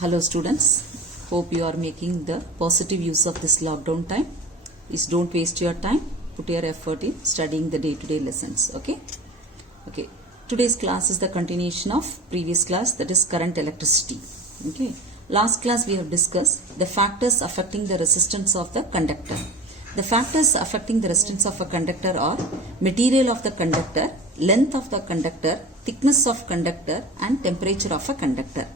Hello students, hope you are making the positive use of this lockdown time. Please don't waste your time, put your effort in studying the day-to-day lessons. Okay. Today's class is the continuation of previous class, that is current electricity. Okay. Last class we have discussed the factors affecting the resistance of the conductor. The factors affecting the resistance of a conductor are material of the conductor, length of the conductor, thickness of conductor and temperature of a conductor.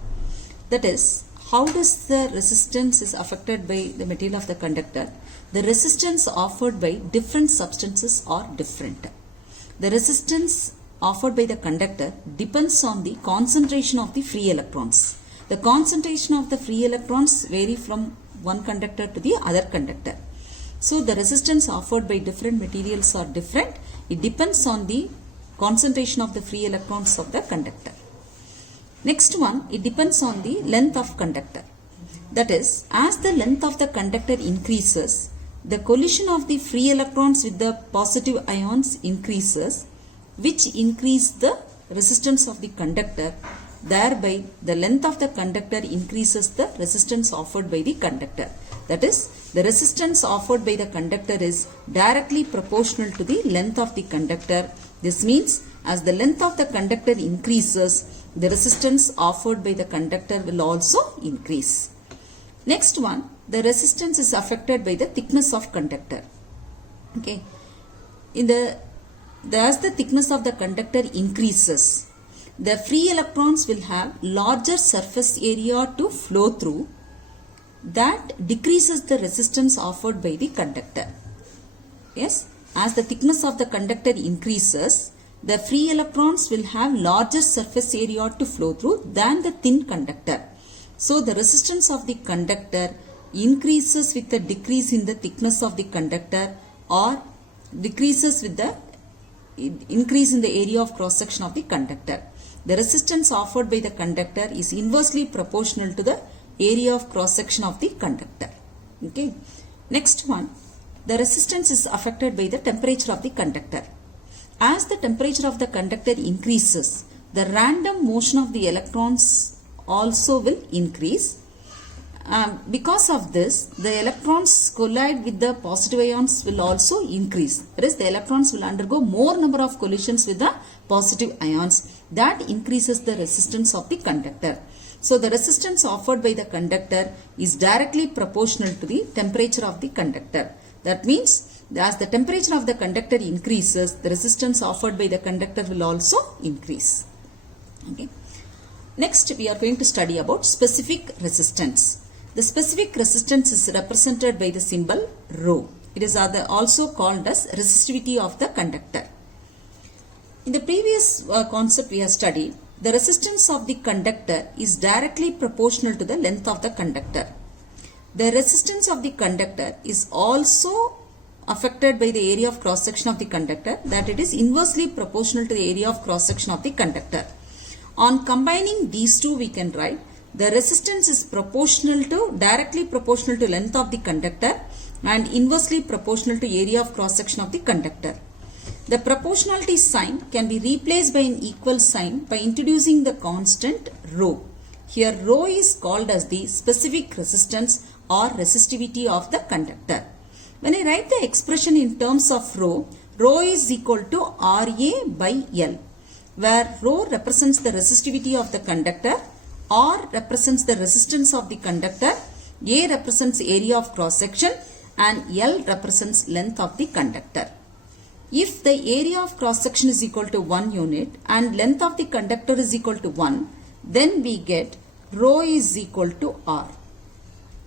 That is, how does the resistance is affected by the material of the conductor? The resistance offered by different substances are different. The resistance offered by the conductor depends on the concentration of the free electrons. The concentration of the free electrons vary from one conductor to the other conductor. So the resistance offered by different materials are different. It depends on the concentration of the free electrons of the conductor. Next one, it depends on the length of conductor. That is, as the length of the conductor increases, the collision of the free electrons with the positive ions increases, which increase the resistance of the conductor. Thereby, the length of the conductor increases the resistance offered by the conductor. That is, the resistance offered by the conductor is directly proportional to the length of the conductor. This means, as the length of the conductor increases, the resistance offered by the conductor will also increase. Next one, the resistance is affected by the thickness of conductor. Okay. As the thickness of the conductor increases, the free electrons will have larger surface area to flow through. That decreases the resistance offered by the conductor. Yes, as the thickness of the conductor increases, the free electrons will have larger surface area to flow through than the thin conductor. So the resistance of the conductor increases with the decrease in the thickness of the conductor or decreases with the increase in the area of cross section of the conductor. The resistance offered by the conductor is inversely proportional to the area of cross section of the conductor. Okay. Next one, the resistance is affected by the temperature of the conductor. As the temperature of the conductor increases, the random motion of the electrons also will increase. Because of this, the electrons collide with the positive ions will also increase. That is, the electrons will undergo more number of collisions with the positive ions. That increases the resistance of the conductor. So, the resistance offered by the conductor is directly proportional to the temperature of the conductor. That means, as the temperature of the conductor increases, the resistance offered by the conductor will also increase. Okay. Next, we are going to study about specific resistance. The specific resistance is represented by the symbol rho. It is also called as resistivity of the conductor. In the previous concept we have studied, the resistance of the conductor is directly proportional to the length of the conductor. The resistance of the conductor is also affected by the area of cross section of the conductor, that it is inversely proportional to the area of cross section of the conductor. On combining these two, we can write the resistance is directly proportional to length of the conductor and inversely proportional to area of cross section of the conductor. The proportionality sign can be replaced by an equal sign by introducing the constant rho. Here rho is called as the specific resistance or resistivity of the conductor. When I write the expression in terms of rho, rho is equal to RA by L, where rho represents the resistivity of the conductor, R represents the resistance of the conductor, A represents area of cross section and L represents length of the conductor. If the area of cross section is equal to 1 unit and length of the conductor is equal to 1, then we get rho is equal to R.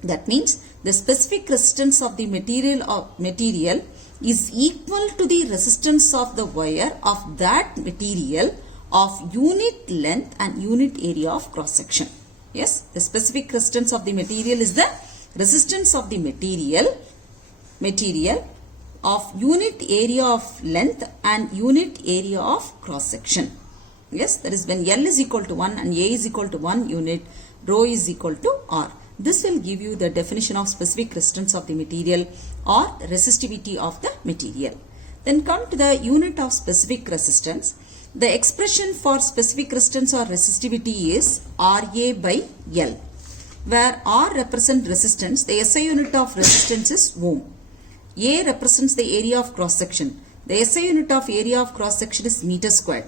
That means the specific resistance of the material is equal to the resistance of the wire of that material of unit length and unit area of cross section. Yes, the specific resistance of the material is the resistance of the material of unit area of length and unit area of cross section. Yes, that is when L is equal to 1 and A is equal to 1 unit, rho is equal to R. This will give you the definition of specific resistance of the material or resistivity of the material. Then come to the unit of specific resistance. The expression for specific resistance or resistivity is RA by L. where R represents resistance, the SI unit of resistance is ohm. A represents the area of cross section. The SI unit of area of cross section is meter squared.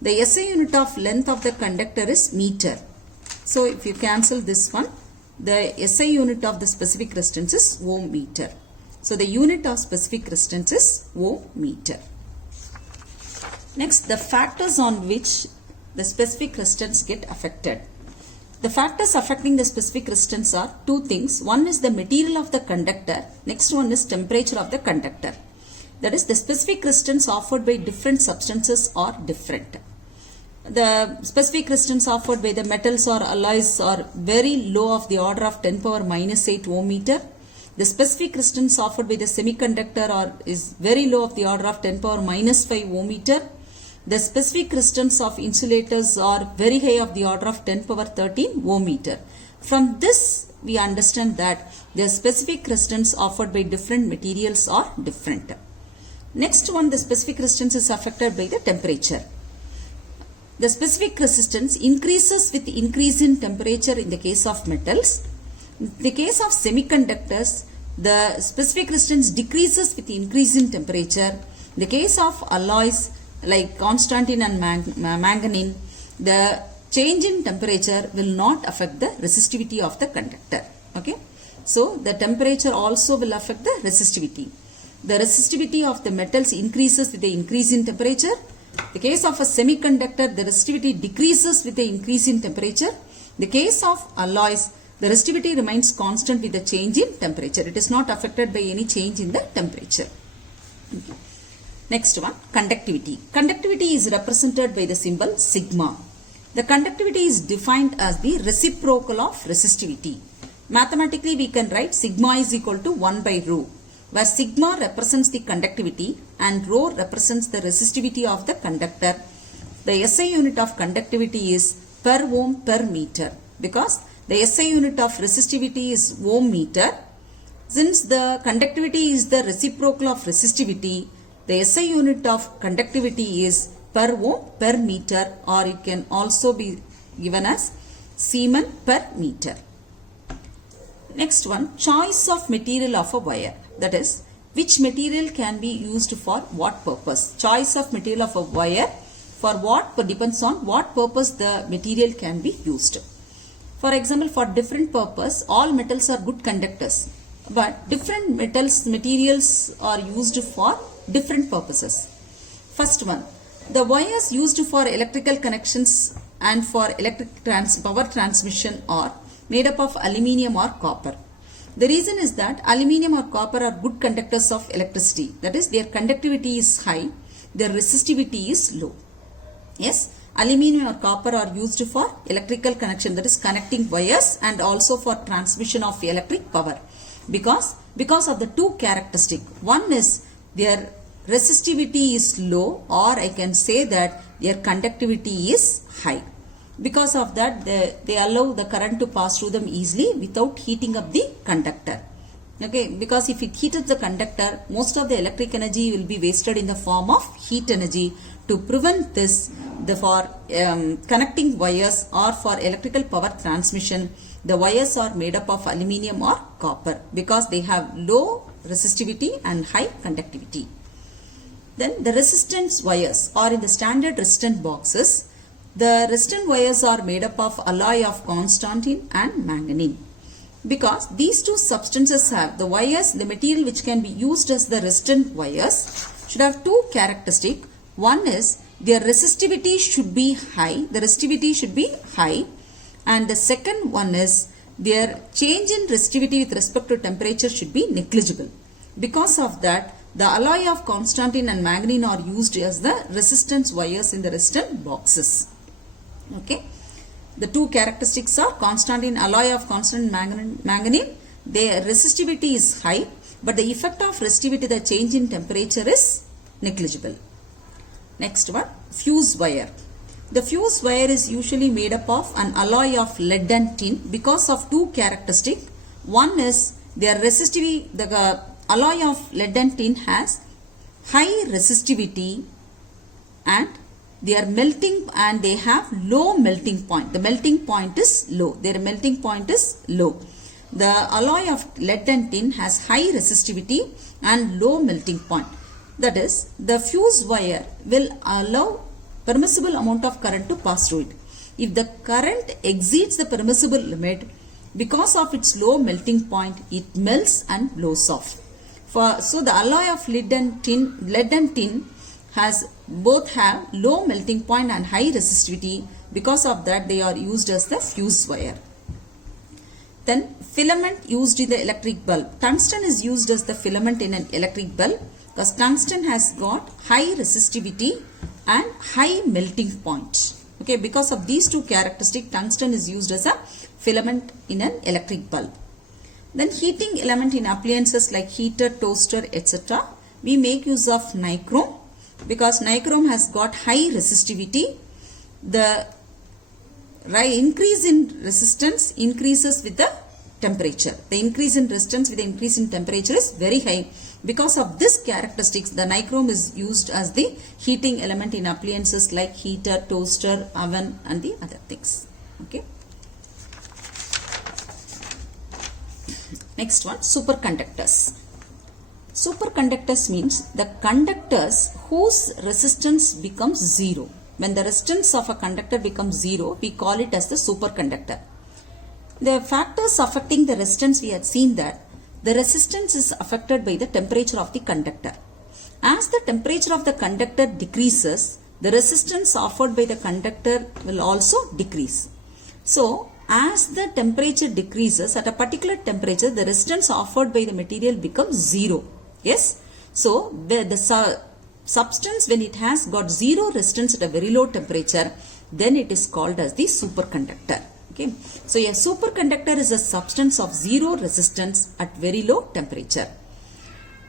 The SI unit of length of the conductor is meter. So if you cancel this one, the SI unit of the specific resistance is ohm meter. So the unit of specific resistance is ohm meter. Next, the factors on which the specific resistance get affected. The factors affecting the specific resistance are two things. One is the material of the conductor. Next one is temperature of the conductor. That is, the specific resistance offered by different substances are different. The specific resistance offered by the metals or alloys are very low, of the order of 10 power minus 8 ohm meter. The specific resistance offered by the semiconductor is very low, of the order of 10 power minus 5 ohm meter. The specific resistance of insulators are very high, of the order of 10 power 13 ohm meter. From this we understand that the specific resistance offered by different materials are different. Next one, the specific resistance is affected by the temperature. The specific resistance increases with increase in temperature in the case of metals. In the case of semiconductors, the specific resistance decreases with increase in temperature. In the case of alloys like constantine and manganese, the change in temperature will not affect the resistivity of the conductor. Okay, so the temperature also will affect the resistivity. The resistivity of the metals increases with the increase in temperature. The case of a semiconductor, the resistivity decreases with the increase in temperature. The case of alloys, the resistivity remains constant with the change in temperature. It is not affected by any change in the temperature. Okay. Next one, conductivity. Conductivity is represented by the symbol sigma. The conductivity is defined as the reciprocal of resistivity. Mathematically, we can write sigma is equal to 1 by rho, where sigma represents the conductivity and rho represents the resistivity of the conductor. The SI unit of conductivity is per ohm per meter, because the SI unit of resistivity is ohm meter. Since the conductivity is the reciprocal of resistivity, the SI unit of conductivity is per ohm per meter, or it can also be given as Siemens per meter. Next one, choice of material of a wire. That is, which material can be used for what purpose. Choice of material of a wire for what depends on what purpose the material can be used. For example, for different purpose, all metals are good conductors, but different materials are used for different purposes. First one, the wires used for electrical connections and for electric power transmission are made up of aluminium or copper. The reason is that aluminium or copper are good conductors of electricity. That is, their conductivity is high, their resistivity is low. Yes, aluminium or copper are used for electrical connection, that is connecting wires, and also for transmission of electric power. Because of the two characteristics. One is their resistivity is low, or I can say that their conductivity is high. Because of that, they allow the current to pass through them easily without heating up the conductor. Okay, because if it heats the conductor, most of the electric energy will be wasted in the form of heat energy. To prevent this, for connecting wires or for electrical power transmission, the wires are made up of aluminium or copper, because they have low resistivity and high conductivity. Then the resistance wires are in the standard resistant boxes. The resistant wires are made up of alloy of constantine and manganese. Because these two substances have the wires, the material which can be used as the resistant wires should have two characteristics. One is their resistivity should be high. The resistivity should be high. And the second one is their change in resistivity with respect to temperature should be negligible. Because of that, the alloy of constantine and manganese are used as the resistance wires in the resistant boxes. Okay, the two characteristics are constantine, alloy of constantine manganese, their resistivity is high, but the effect of resistivity, the change in temperature, is negligible. Next one, fuse wire. The fuse wire is usually made up of an alloy of lead and tin because of two characteristics. One is their resistivity, the alloy of lead and tin has high resistivity and they are melting and they have low melting point. The melting point is low. Their melting point is low. The alloy of lead and tin has high resistivity and low melting point. That is, the fuse wire will allow permissible amount of current to pass through it. If the current exceeds the permissible limit, because of its low melting point, it melts and blows off. So the alloy of lead and tin has both have low melting point and high resistivity. Because of that, they are used as the fuse wire. Then filament used in the electric bulb. Tungsten is used as the filament in an electric bulb because tungsten has got high resistivity and high melting point. Okay, because of these two characteristics, tungsten is used as a filament in an electric bulb. Then heating element in appliances like heater, toaster, etc. We make use of nichrome because nichrome has got high resistivity. The increase in resistance increases with the temperature. The increase in resistance with the increase in temperature is very high. Because of this characteristics, the nichrome is used as the heating element in appliances like heater, toaster, oven and the other things. Okay. Next one, superconductors. Superconductors means the conductors whose resistance becomes zero. When the resistance of a conductor becomes zero, we call it as the superconductor. The factors affecting the resistance, we had seen that the resistance is affected by the temperature of the conductor. As the temperature of the conductor decreases, the resistance offered by the conductor will also decrease. So, as the temperature decreases, at a particular temperature, the resistance offered by the material becomes zero. Yes? So, the substance, when it has got zero resistance at a very low temperature, then it is called as the superconductor. Okay. So, a superconductor is a substance of zero resistance at very low temperature.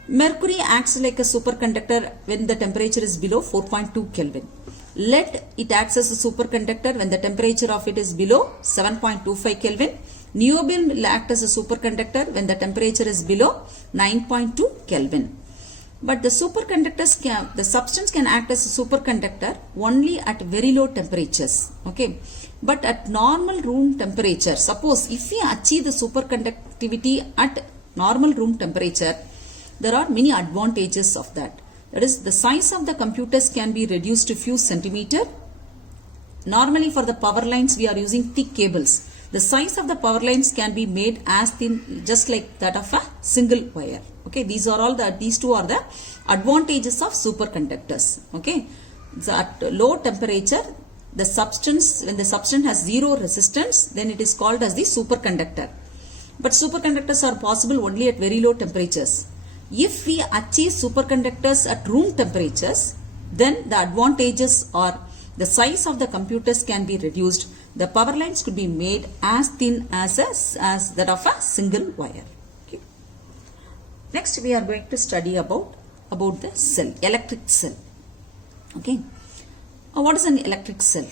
Mercury acts like a superconductor when the temperature is below 4.2 Kelvin. Lead, it acts as a superconductor when the temperature of it is below 7.25 Kelvin. Niobium will act as a superconductor when the temperature is below 9.2 Kelvin. But the the substance can act as a superconductor only at very low temperatures. Okay. But at normal room temperature, suppose if we achieve the superconductivity at normal room temperature, there are many advantages of that. That is, the size of the computers can be reduced to few centimeter. Normally for the power lines, we are using thick cables. The size of the power lines can be made as thin, just like that of a single wire. Okay, these two are the advantages of superconductors. Okay, so at low temperature, the substance, when the substance has zero resistance, then it is called as the superconductor. But superconductors are possible only at very low temperatures. If we achieve superconductors at room temperatures, then the advantages are the size of the computers can be reduced. The power lines could be made as thin as that of a single wire. Okay. Next, we are going to study about the cell, electric cell. Okay. What is an electric cell?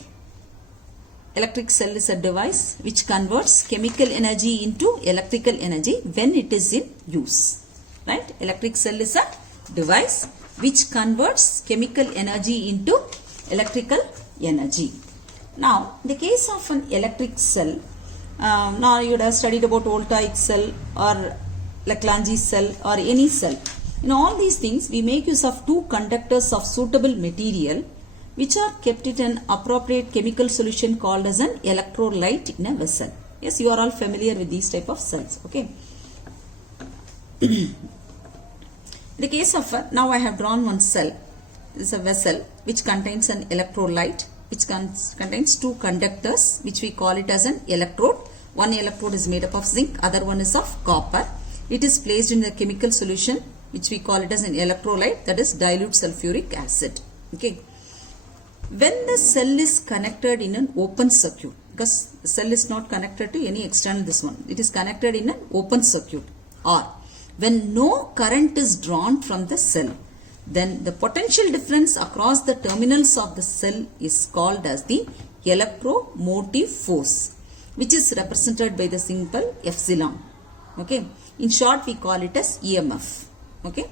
Electric cell is a device which converts chemical energy into electrical energy when it is in use. Right? Electric cell is a device which converts chemical energy into electrical energy. Now, in the case of an electric cell, now you would have studied about voltaic cell or Lagrange cell or any cell. In all these things, we make use of two conductors of suitable material which are kept in an appropriate chemical solution called as an electrolyte in a vessel. Yes, you are all familiar with these type of cells. Okay. In the case of, now I have drawn one cell. This is a vessel which contains an electrolyte, which contains two conductors, which we call it as an electrode. One electrode is made up of zinc, other one is of copper. It is placed in the chemical solution, which we call it as an electrolyte, that is dilute sulfuric acid. Okay. When the cell is connected in an open circuit, because the cell is not connected to any external this one, it is connected in an open circuit, or when no current is drawn from the cell, then the potential difference across the terminals of the cell is called as the electromotive force, which is represented by the symbol epsilon. Okay. In short, we call it as EMF. Okay.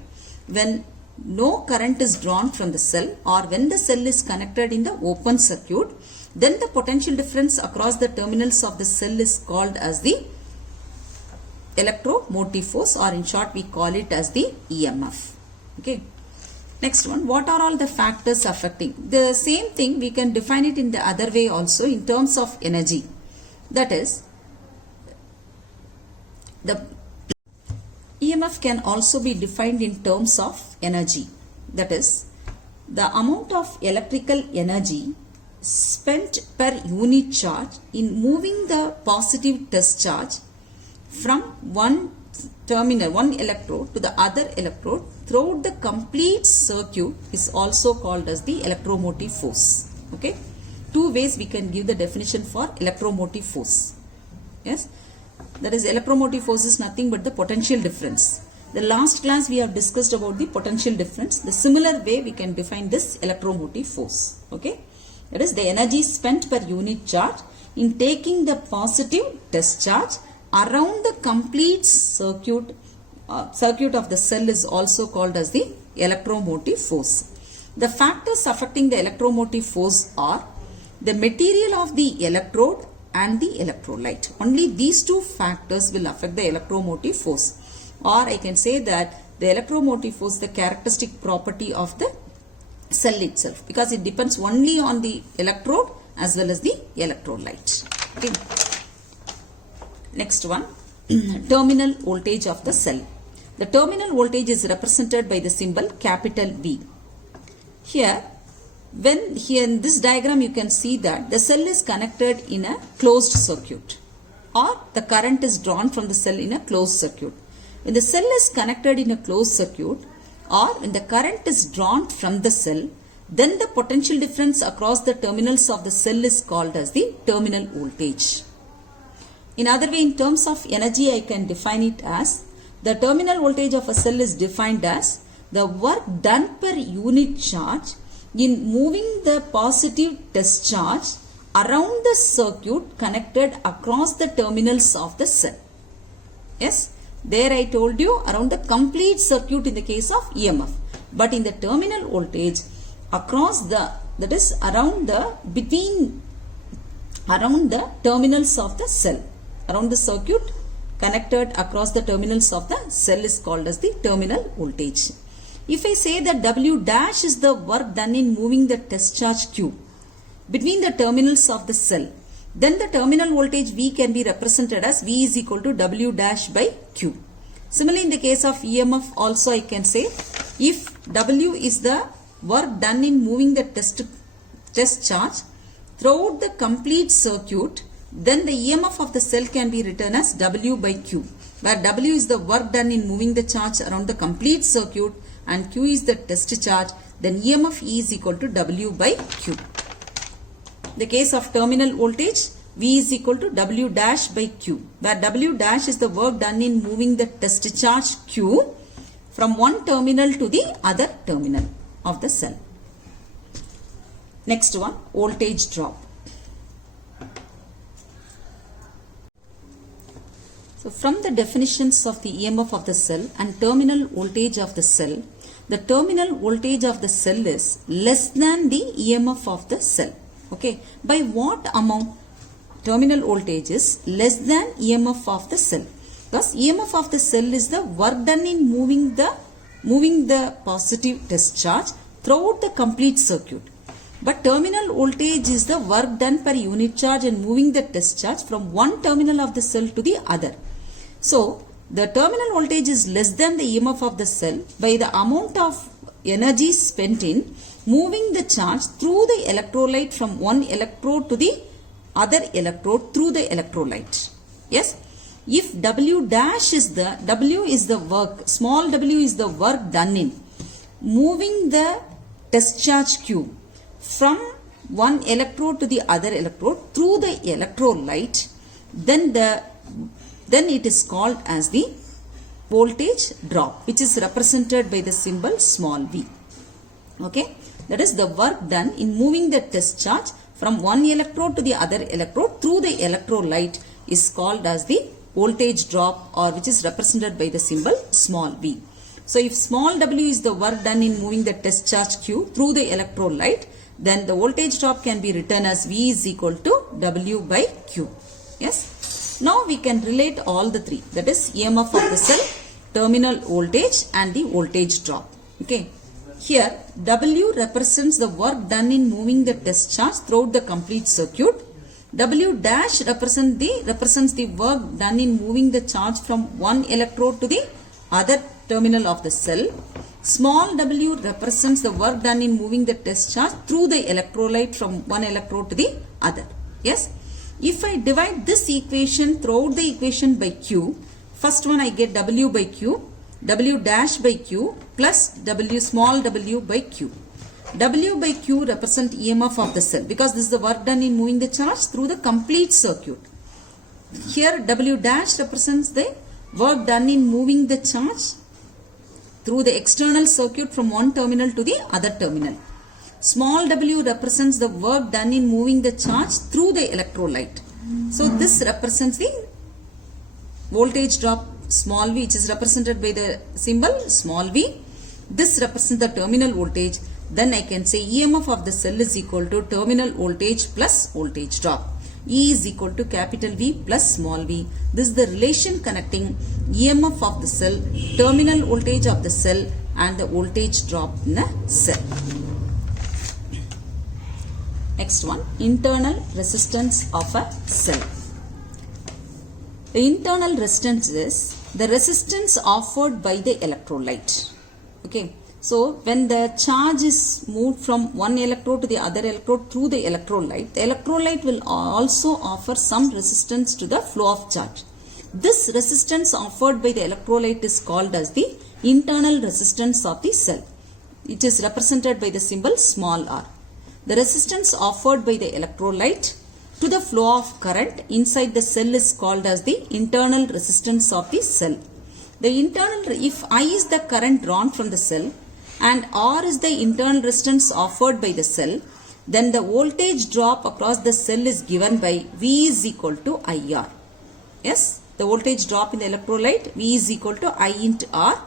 When no current is drawn from the cell, or when the cell is connected in the open circuit, then the potential difference across the terminals of the cell is called as the electromotive force, or in short we call it as the EMF. Okay. Next one, what are all the factors affecting? The same thing we can define it in the other way also in terms of energy. That is, the EMF can also be defined in terms of energy. That is, the amount of electrical energy spent per unit charge in moving the positive test charge from one terminal, one electrode to the other electrode throughout the complete circuit is also called as the electromotive force. Okay, two ways we can give the definition for electromotive force. Yes, that is, electromotive force is nothing but the potential difference. The last class we have discussed about the potential difference. The similar way we can define this electromotive force. Okay, that is, the energy spent per unit charge in taking the positive test charge around the complete circuit of the cell is also called as the electromotive force. The factors affecting the electromotive force are the material of the electrode and the electrolyte. Only these two factors will affect the electromotive force, or I can say that the electromotive force is the characteristic property of the cell itself, because it depends only on the electrode as well as the electrolyte. Okay. Next one, terminal voltage of the cell. The terminal voltage is represented by the symbol capital V. Here in this diagram you can see that the cell is connected in a closed circuit, or the current is drawn from the cell in a closed circuit. When the cell is connected in a closed circuit, or when the current is drawn from the cell, then the potential difference across the terminals of the cell is called as the terminal voltage. In other way, in terms of energy, I can define it as the terminal voltage of a cell is defined as the work done per unit charge in moving the positive test charge around the circuit connected across the terminals of the cell. Yes, there I told you around the complete circuit in the case of EMF. But in the terminal voltage, across the, that is around the terminals of the cell, around the circuit connected across the terminals of the cell is called as the terminal voltage. If I say that W dash is the work done in moving the test charge Q between the terminals of the cell, then the terminal voltage V can be represented as V is equal to W dash by Q. Similarly, in the case of EMF also I can say, if W is the work done in moving the test charge throughout the complete circuit, then the EMF of the cell can be written as W by Q, where W is the work done in moving the charge around the complete circuit and Q is the test charge, then EMF E is equal to W by Q. The case of terminal voltage, V is equal to W dash by Q, where W dash is the work done in moving the test charge Q from one terminal to the other terminal of the cell. Next one, voltage drop. So from the definitions of the EMF of the cell and terminal voltage of the cell, the terminal voltage of the cell is less than the EMF of the cell. Okay, by what amount? Terminal voltage is less than EMF of the cell, because EMF of the cell is the work done in moving the positive test charge throughout the complete circuit. But terminal voltage is the work done per unit charge and moving the test charge from one terminal of the cell to the other. So, the terminal voltage is less than the EMF of the cell by the amount of energy spent in moving the charge through the electrolyte from one electrode to the other electrode through the electrolyte. Yes, if W dash is the, W is the work, small w is the work done in moving the test charge Q from one electrode to the other electrode through the electrolyte, then it is called as the voltage drop, which is represented by the symbol small v. Okay, that is the work done in moving the test charge from one electrode to the other electrode through the electrolyte is called as the voltage drop, or which is represented by the symbol small v. So if small w is the work done in moving the test charge q through the electrolyte, then the voltage drop can be written as V is equal to W by Q. Yes. Now we can relate all the three. That is EMF of the cell, terminal voltage and the voltage drop. Okay. Here W represents the work done in moving the test charge throughout the complete circuit. W dash represents the work done in moving the charge from one electrode to the other terminal of the cell. Small w represents the work done in moving the test charge through the electrolyte from one electrode to the other. Yes. If I divide this equation throughout the equation by q, first one I get w by q, w dash by q plus w small w by q. W by q represent EMF of the cell because this is the work done in moving the charge through the complete circuit. Here W dash represents the work done in moving the charge through the external circuit from one terminal to the other terminal. Small w represents the work done in moving the charge through the electrolyte. So this represents the voltage drop small v, which is represented by the symbol small v. This represents the terminal voltage. Then I can say EMF of the cell is equal to terminal voltage plus voltage drop. E is equal to capital V plus small v. This is the relation connecting EMF of the cell, terminal voltage of the cell and the voltage drop in the cell. Next one, internal resistance of a cell. The internal resistance is the resistance offered by the electrolyte. Okay. So when the charge is moved from one electrode to the other electrode through the electrolyte will also offer some resistance to the flow of charge. This resistance offered by the electrolyte is called as the internal resistance of the cell. It is represented by the symbol small r. The resistance offered by the electrolyte to the flow of current inside the cell is called as the internal resistance of the cell. If I is the current drawn from the cell and R is the internal resistance offered by the cell, then the voltage drop across the cell is given by V is equal to IR. Yes, the voltage drop in the electrolyte, V is equal to I into R.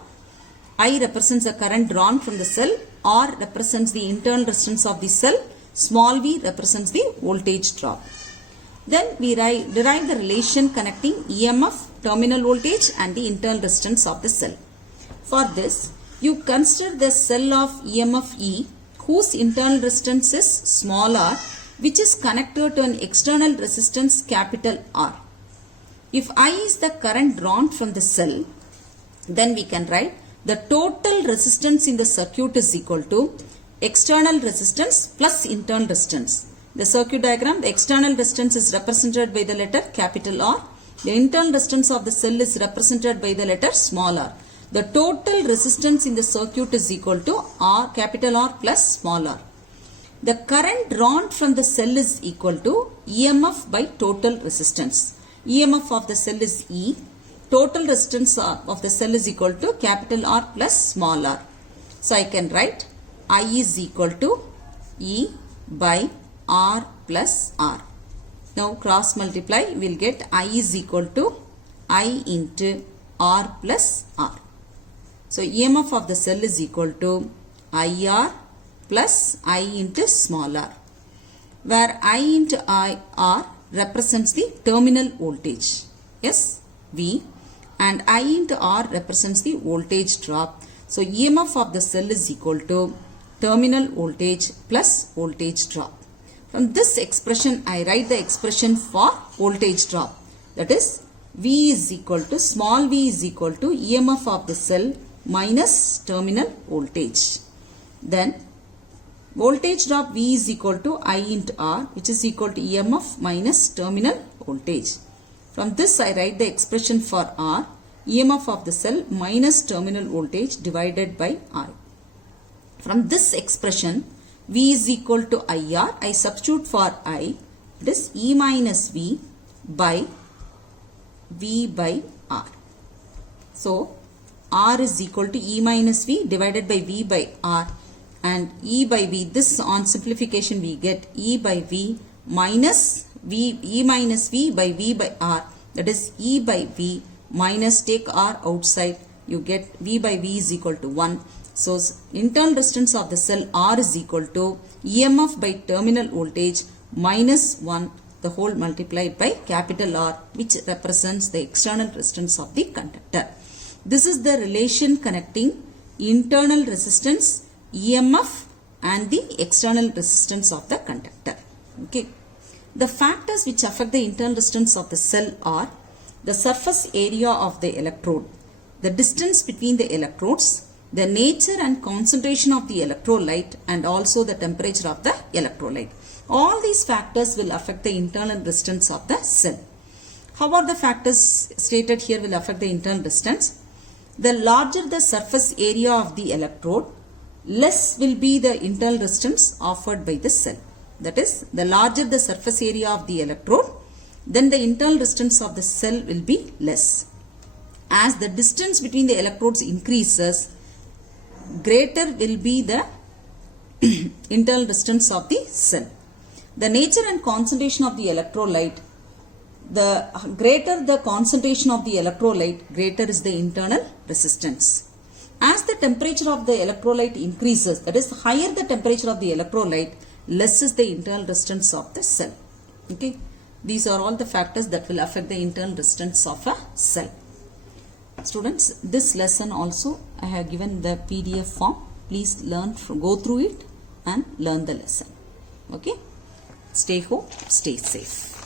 I represents the current drawn from the cell, R represents the internal resistance of the cell, small v represents the voltage drop. Then we derive the relation connecting EMF, terminal voltage and the internal resistance of the cell. For this, you consider the cell of EMF E whose internal resistance is small r, which is connected to an external resistance capital R. If I is the current drawn from the cell, then we can write the total resistance in the circuit is equal to external resistance plus internal resistance. The circuit diagram, the external resistance is represented by the letter capital R. The internal resistance of the cell is represented by the letter small r. The total resistance in the circuit is equal to R, capital R plus small r. The current drawn from the cell is equal to EMF by total resistance. EMF of the cell is E. Total resistance of the cell is equal to capital R plus small r. So I can write I is equal to E by R plus R. Now cross multiply, we will get I is equal to I into R plus R. So EMF of the cell is equal to IR plus I into small r, where I into R represents the terminal voltage, yes, V, and I into R represents the voltage drop. So EMF of the cell is equal to terminal voltage plus voltage drop. From this expression, I write the expression for voltage drop. That is, V is equal to, small v is equal to EMF of the cell minus terminal voltage. Then, voltage drop V is equal to I into R, which is equal to EMF minus terminal voltage. From this, I write the expression for R, EMF of the cell minus terminal voltage divided by I. From this expression, V is equal to IR, I substitute for I, it is E minus V by V by R. So, R is equal to E minus V divided by V by R, and E by V, this on simplification we get E by V minus V, E minus V by V by R, that is E by V minus, take R outside, you get V by V is equal to 1. So internal resistance of the cell R is equal to EMF by terminal voltage minus 1 the whole multiplied by capital R, which represents the external resistance of the conductor. This is the relation connecting internal resistance, EMF and the external resistance of the conductor. Okay. The factors which affect the internal resistance of the cell are the surface area of the electrode, the distance between the electrodes, the nature and concentration of the electrolyte, and also the temperature of the electrolyte. All these factors will affect the internal resistance of the cell. How are the factors stated here will affect the internal resistance? The larger the surface area of the electrode, less will be the internal resistance offered by the cell. That is, the larger the surface area of the electrode, then the internal resistance of the cell will be less. As the distance between the electrodes increases, greater will be the internal resistance of the cell. The nature and concentration of the electrolyte, the greater the concentration of the electrolyte, greater is the internal resistance. As the temperature of the electrolyte increases, that is, higher the temperature of the electrolyte, less is the internal resistance of the cell. Okay. These are all the factors that will affect the internal resistance of a cell. Students, this lesson also I have given the PDF form. Please go through it and learn the lesson. Okay. Stay home, stay safe.